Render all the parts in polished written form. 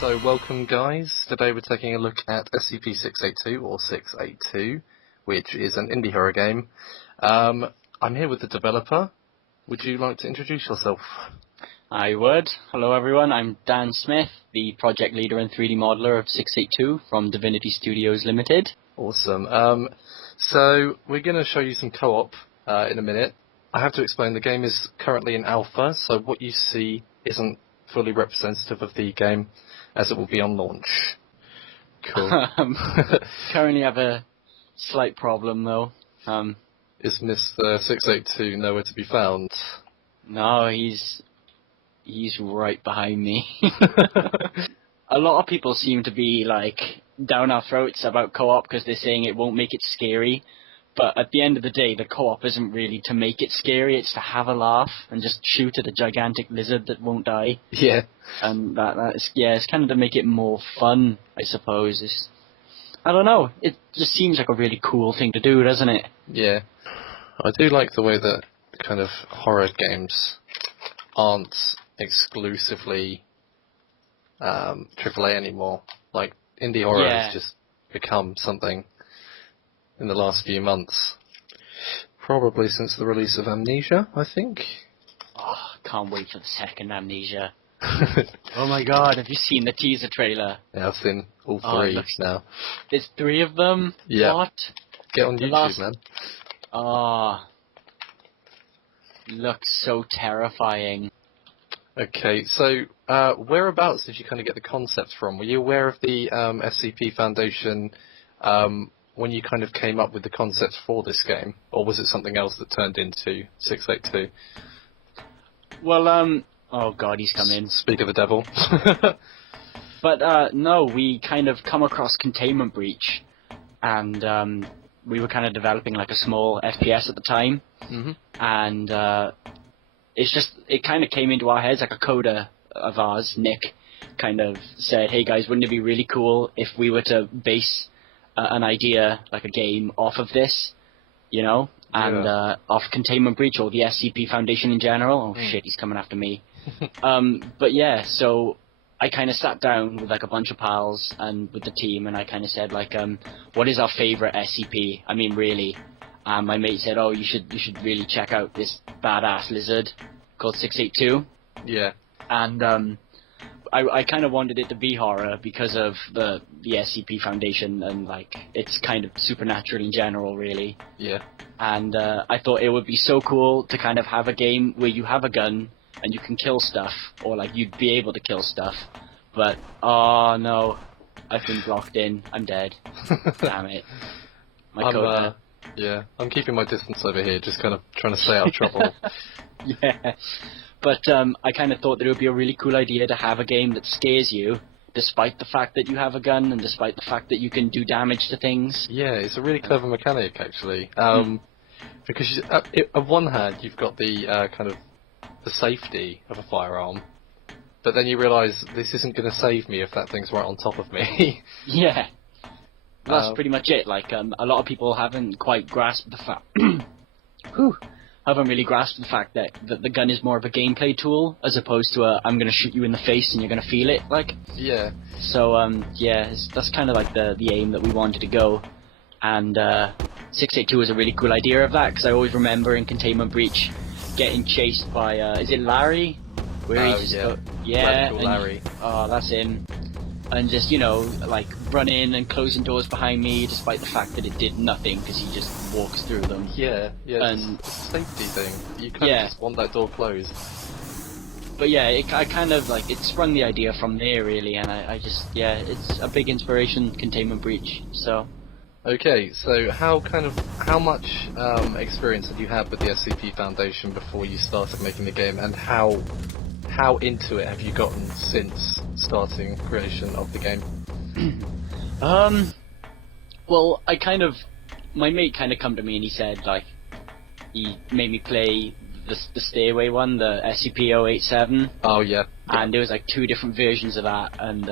So welcome guys, today we're taking a look at SCP-682 or 682, which is an indie horror game. I'm here with the developer. Would you like to introduce yourself? I would. Hello everyone, I'm Dan Smith, the project leader and 3D modeler of 682 from Divinity Studios Limited. Awesome. So we're going to show you some co-op in a minute. I have to explain the game is currently in alpha, so what you see isn't fully representative of the game, as it will be on launch. Cool. Currently have a slight problem though. Is Mr. 682 nowhere to be found? No, he's right behind me. A lot of people seem to be like down our throats about co-op because they're saying it won't make it scary. But at the end of the day, the co-op isn't really to make it scary, it's to have a laugh and just shoot at a gigantic lizard that won't die. Yeah. And it's kind of to make it more fun, I suppose. I don't know, it just seems like a really cool thing to do, doesn't it? Yeah. I do like the way that kind of horror games aren't exclusively AAA anymore. Like, indie horror has just become something in the last few months. Probably since the release of Amnesia, I think. Oh, can't wait for the second Amnesia. Oh my god, have you seen the teaser trailer? Yeah, I've seen all three now. There's 3 of them? Yeah. What? Get on YouTube, man. Oh. Looks so terrifying. Okay, so whereabouts did you kind of get the concept from? Were you aware of the SCP Foundation when you kind of came up with the concept for this game? Or was it something else that turned into 682? Well, oh god, he's come in. Speak of the devil. But, no, we kind of come across Containment Breach, and we were kind of developing like a small FPS at the time, and it kind of came into our heads, like a coder of ours, Nick, kind of said, hey guys, wouldn't it be really cool if we were to base an idea, like a game, off of this, you know, and off Containment Breach or the SCP Foundation in general. Oh shit, he's coming after me. But yeah, so I kind of sat down with like a bunch of pals and with the team, and I kind of said like, what is our favorite SCP? I mean, really. My mate said, oh, you should really check out this badass lizard called 682. Yeah. And I kind of wanted it to be horror because of the SCP Foundation and like it's kind of supernatural in general, really. Yeah. And I thought it would be so cool to kind of have a game where you have a gun and you can kill stuff, or like you'd be able to kill stuff. But oh no, I've been blocked in. I'm dead. Damn it. I'm keeping my distance over here, just kind of trying to stay out of trouble. Yeah. But I kind of thought that it would be a really cool idea to have a game that scares you, despite the fact that you have a gun and despite the fact that you can do damage to things. Yeah, it's a really clever mechanic, actually. Because on one hand, you've got the kind of the safety of a firearm, but then you realise this isn't going to save me if that thing's right on top of me. Yeah. That's pretty much it. Like, a lot of people haven't quite grasped the fact... haven't really grasped the fact that the gun is more of a gameplay tool as opposed to I'm going to shoot you in the face and you're going to feel it, like. Yeah. So, that's kind of like the aim that we wanted to go. And 682 is a really cool idea of that, because I always remember in Containment Breach getting chased by, is it Larry? Where he just Larry. Oh, that's him. And just, you know, like, run in and closing doors behind me, despite the fact that it did nothing, because he just walks through them. Yeah, and it's a safety thing. You kind of just want that door closed. But yeah, I kind of, like, it sprung the idea from there, really, and I just, it's a big inspiration, Containment Breach, so... Okay, so how much experience have you had with the SCP Foundation before you started making the game, and how into it have you gotten since starting creation of the game? Well, my mate kind of come to me and he said, like, he made me play the Stairway one, the SCP-087. Oh, yeah. And there was, like, 2 different versions of that, and,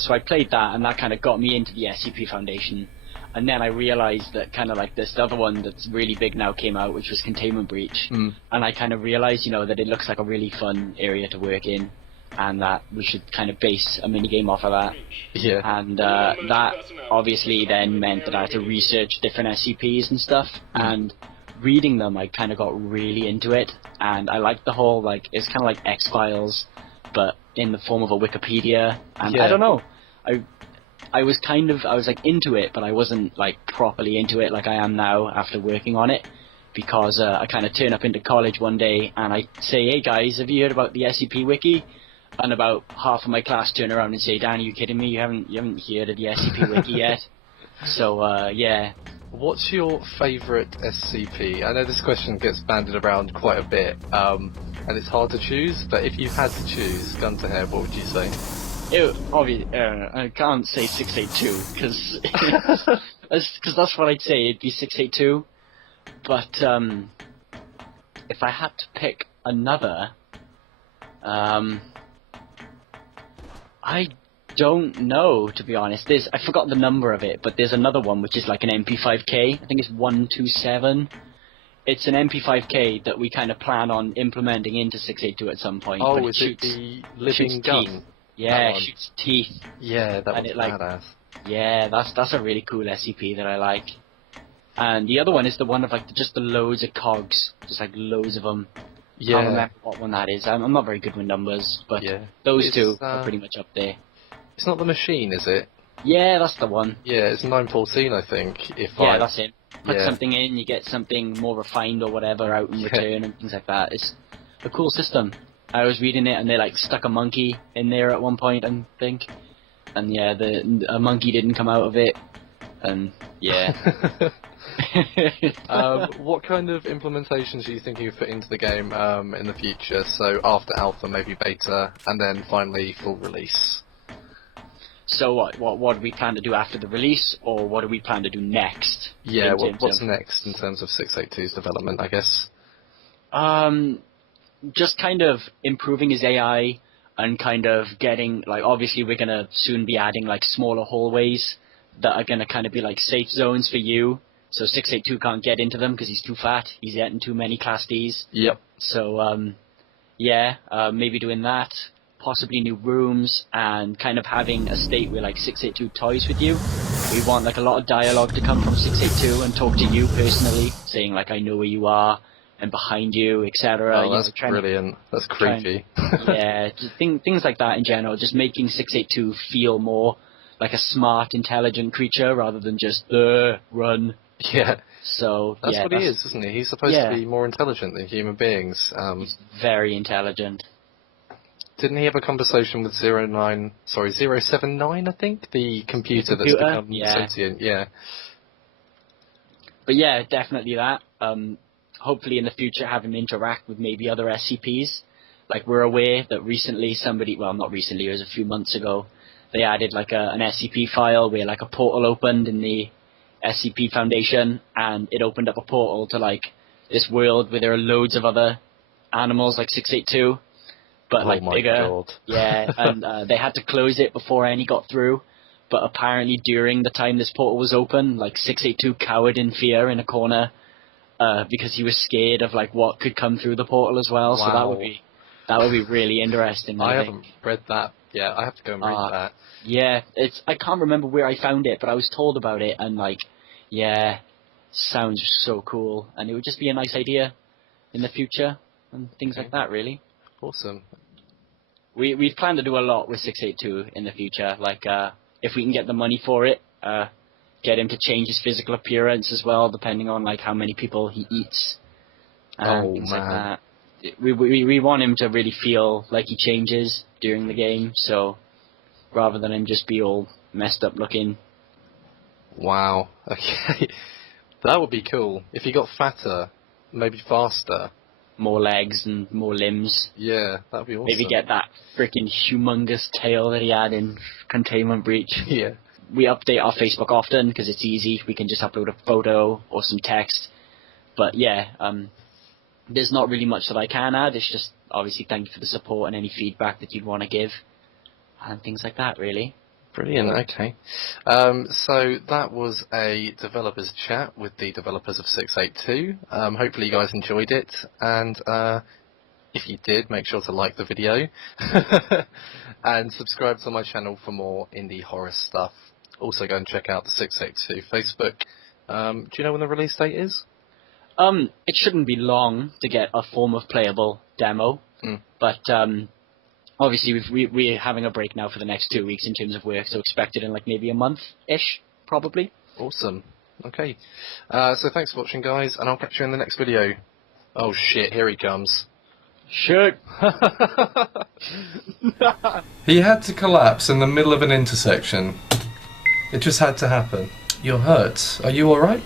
so I played that, and that kind of got me into the SCP Foundation. And then I realised that kind of like this other one that's really big now came out, which was Containment Breach. And I kind of realised, you know, that it looks like a really fun area to work in. and that we should kind of base a minigame off of that. Yeah. And that obviously then meant that I had to research different SCPs and stuff, and reading them, I kind of got really into it, and I liked the whole, like, it's kind of like X-Files, but in the form of a Wikipedia, and I don't know, I was like into it, but I wasn't like properly into it like I am now after working on it, because I kind of turn up into college one day and I say, hey guys, have you heard about the SCP Wiki? And about half of my class turn around and say, Dan, are you kidding me? You haven't heard of the SCP Wiki yet? So, yeah. What's your favourite SCP? I know this question gets bandied around quite a bit, and it's hard to choose, but if you had to choose, gun to head, what would you say? I can't say 682, because that's what I'd say, it'd be 682. But, if I had to pick another, I don't know, to be honest. I forgot the number of it, but there's another one which is like an MP5K. I think it's 127. It's an MP5K that we kind of plan on implementing into 682 at some point. Oh, but is it the living gun? Teeth. Yeah, it shoots teeth. Yeah, that was badass. Yeah, that's a really cool SCP that I like. And the other one is the one of like just the loads of cogs, just like loads of them. Yeah. Can't remember what one that is. I'm not very good with numbers, but those two are pretty much up there. It's not the machine, is it? Yeah, that's the one. Yeah, it's 914, I think. That's it. Put something in, you get something more refined or whatever out in return and things like that. It's a cool system. I was reading it and they like stuck a monkey in there at one point, I think. And yeah, a monkey didn't come out of it. And yeah. What kind of implementations are you thinking of putting into the game in the future? So after alpha, maybe beta, and then finally full release. So what do we plan to do after the release, or what do we plan to do next? Yeah, what's next in terms of 682's development, I guess? Just kind of improving his AI and kind of getting, like, obviously we're going to soon be adding like smaller hallways that are going to kind of be like safe zones for you. So 682 can't get into them because he's too fat. He's getting too many Class Ds. Yep. So, maybe doing that. Possibly new rooms, and kind of having a state where like 682 toys with you. We want like a lot of dialogue to come from 682 and talk to you personally, saying like, I know where you are and behind you, etc. Oh, that's brilliant. That's creepy. Just things like that in general. Just making 682 feel more like a smart, intelligent creature rather than just run. Yeah. So that's what he is, isn't he? He's supposed to be more intelligent than human beings. He's very intelligent. Didn't he have a conversation with 079, I think? The computer that's become sentient, yeah. But yeah, definitely that. Hopefully in the future have him interact with maybe other SCPs. Like, we're aware that recently not recently, it was a few months ago, they added like an SCP file where like a portal opened in the SCP Foundation, and it opened up a portal to like this world where there are loads of other animals like 682. But like bigger, God. yeah, and they had to close it before any got through. But apparently during the time this portal was open, like 682 cowered in fear in a corner because he was scared of like what could come through the portal as well. Wow. So that would be really interesting. I haven't read that. Yeah, I have to go and read that. Yeah, I can't remember where I found it, but I was told about it, and like, yeah, sounds so cool, and it would just be a nice idea in the future and things like that, really. Awesome. We've planned to do a lot with 682 in the future. Like, if we can get the money for it, get him to change his physical appearance as well, depending on like how many people he eats, and things like that. We want him to really feel like he changes during the game, so rather than him just be all messed up looking. Wow. Okay. That would be cool. If he got fatter, maybe faster. More legs and more limbs. Yeah, that'd be awesome. Maybe get that freaking humongous tail that he had in Containment Breach. Yeah. We update our Facebook often because it's easy. We can just upload a photo or some text. But yeah, there's not really much that I can add. It's just obviously thank you for the support and any feedback that you'd want to give and things like that, really. Brilliant, okay. So that was a developers chat with the developers of 682. Hopefully you guys enjoyed it, and If you did, make sure to like the video. And subscribe to my channel for more indie horror stuff. Also go and check out the 682 Facebook. Do you know when the release date is? It shouldn't be long to get a form of playable demo, but obviously we're having a break now for the next 2 weeks in terms of work, so expect it in like maybe a month-ish, probably. Awesome. Okay. So thanks for watching, guys, and I'll catch you in the next video. Oh shit, here he comes. Shit. He had to collapse in the middle of an intersection. It just had to happen. You're hurt. Are you alright?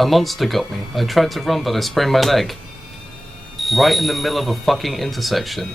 A monster got me. I tried to run, but I sprained my leg. Right in the middle of a fucking intersection.